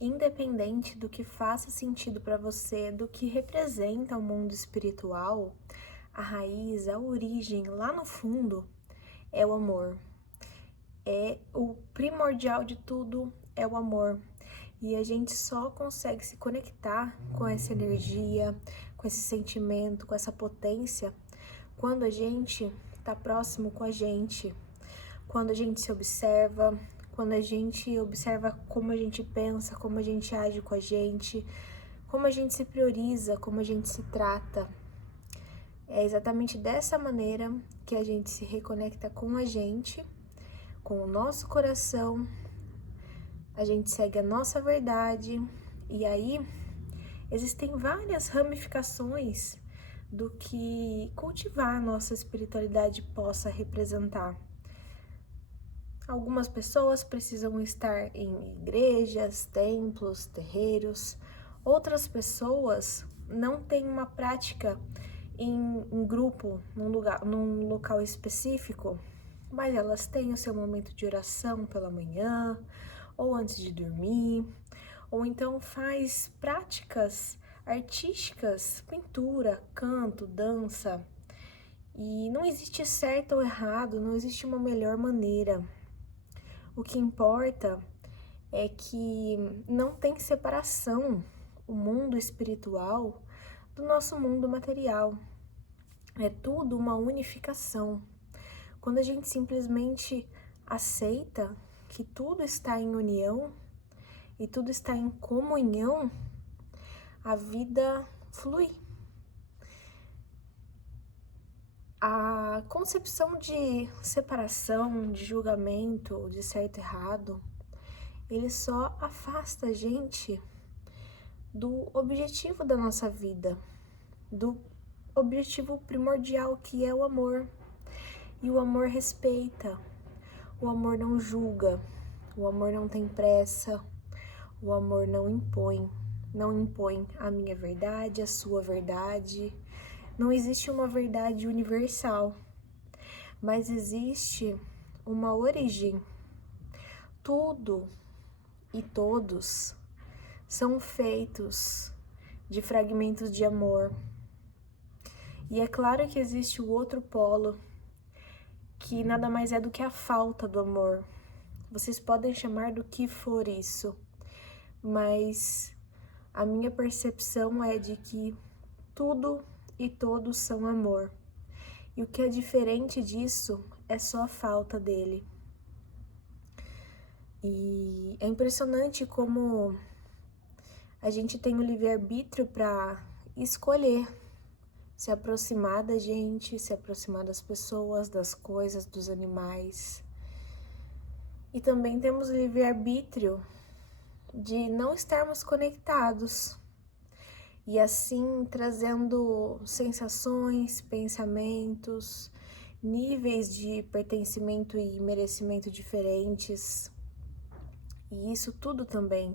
independente do que faça sentido para você, do que representa o mundo espiritual, a raiz, a origem, lá no fundo, é o amor. É o primordial de tudo, é o amor. E a gente só consegue se conectar com essa energia, com esse sentimento, com essa potência, quando a gente está próximo com a gente, quando a gente se observa, quando a gente observa como a gente pensa, como a gente age com a gente, como a gente se prioriza, como a gente se trata. É exatamente dessa maneira que a gente se reconecta com a gente, com o nosso coração, a gente segue a nossa verdade, e aí existem várias ramificações do que cultivar a nossa espiritualidade possa representar. Algumas pessoas precisam estar em igrejas, templos, terreiros. Outras pessoas não têm uma prática em um grupo, num local específico, mas elas têm o seu momento de oração pela manhã, ou antes de dormir, ou então faz práticas artísticas, pintura, canto, dança. E não existe certo ou errado, não existe uma melhor maneira. O que importa é que não tem separação o mundo espiritual do nosso mundo material. É tudo uma unificação. Quando a gente simplesmente aceita que tudo está em união e tudo está em comunhão, a vida flui. A concepção de separação, de julgamento, de certo e errado, ele só afasta a gente do objetivo da nossa vida, do objetivo primordial que é o amor. E o amor respeita, o amor não julga, o amor não tem pressa, o amor não impõe a minha verdade, a sua verdade. Não existe uma verdade universal, mas existe uma origem. Tudo e todos são feitos de fragmentos de amor. E é claro que existe o outro polo, que nada mais é do que a falta do amor. Vocês podem chamar do que for isso, mas a minha percepção é de que tudo e todos são amor. E o que é diferente disso é só a falta dele. E é impressionante como a gente tem o livre-arbítrio para escolher se aproximar da gente, se aproximar das pessoas, das coisas, dos animais. E também temos o livre-arbítrio de não estarmos conectados e assim trazendo sensações, pensamentos, níveis de pertencimento e merecimento diferentes. E isso tudo também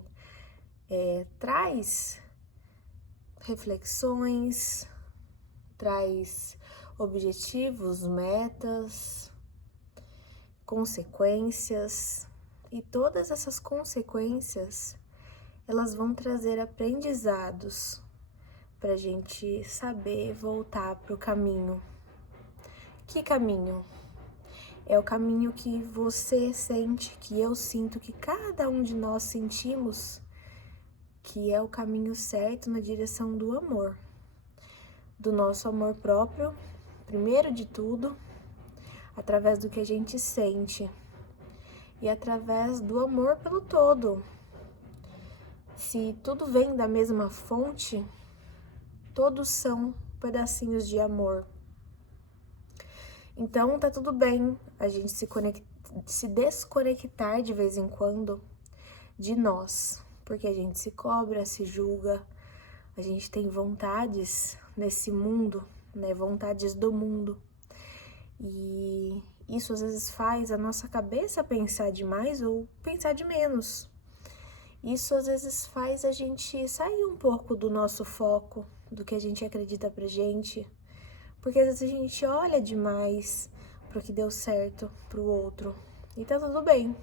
traz reflexões, traz objetivos, metas, consequências, e todas essas consequências elas vão trazer aprendizados para a gente saber voltar para o caminho. Que caminho? É o caminho que você sente, que eu sinto, que cada um de nós sentimos, que é o caminho certo na direção do amor. Do nosso amor próprio, primeiro de tudo, através do que a gente sente e através do amor pelo todo. Se tudo vem da mesma fonte, todos são pedacinhos de amor. Então tá tudo bem a gente se desconectar de vez em quando de nós, porque a gente se cobra, se julga, a gente tem vontades nesse mundo, né? Vontades do mundo. E isso às vezes faz a nossa cabeça pensar demais ou pensar de menos. Isso às vezes faz a gente sair um pouco do nosso foco, do que a gente acredita pra gente, porque às vezes a gente olha demais pro que deu certo pro outro, e tá tudo bem.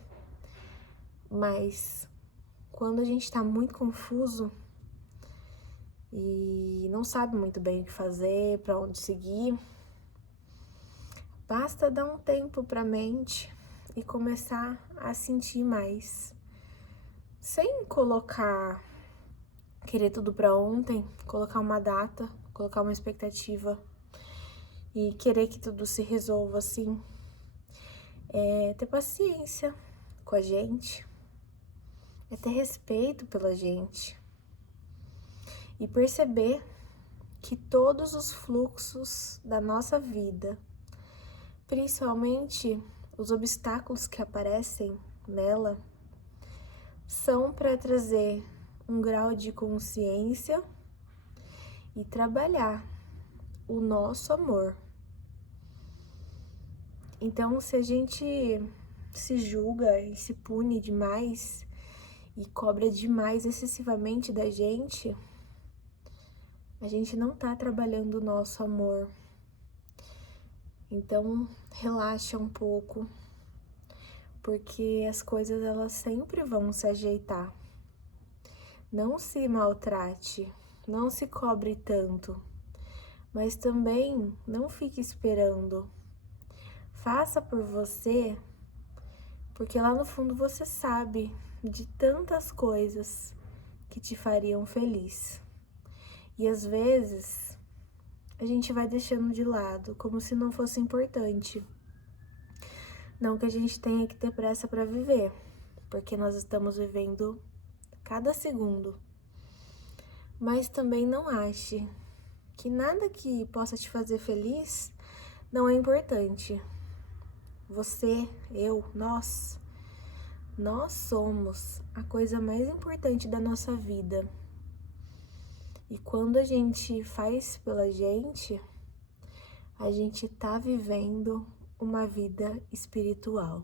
Mas quando a gente tá muito confuso e não sabe muito bem o que fazer, para onde seguir, basta dar um tempo para a mente e começar a sentir mais, sem querer tudo para ontem, colocar uma data, colocar uma expectativa e querer que tudo se resolva assim. É ter paciência com a gente, é ter respeito pela gente e perceber que todos os fluxos da nossa vida, principalmente os obstáculos que aparecem nela, são para trazer um grau de consciência e trabalhar o nosso amor. Então, se a gente se julga e se pune demais e cobra demais excessivamente da gente, a gente não tá trabalhando o nosso amor. Então, relaxa um pouco, porque as coisas elas sempre vão se ajeitar. Não se maltrate, não se cobre tanto, mas também não fique esperando. Faça por você, porque lá no fundo você sabe de tantas coisas que te fariam feliz. E às vezes a gente vai deixando de lado, como se não fosse importante. Não que a gente tenha que ter pressa para viver, porque nós estamos vivendo cada segundo. Mas também não ache que nada que possa te fazer feliz não é importante. Você, eu, nós somos a coisa mais importante da nossa vida. E quando a gente faz pela gente, a gente tá vivendo uma vida espiritual.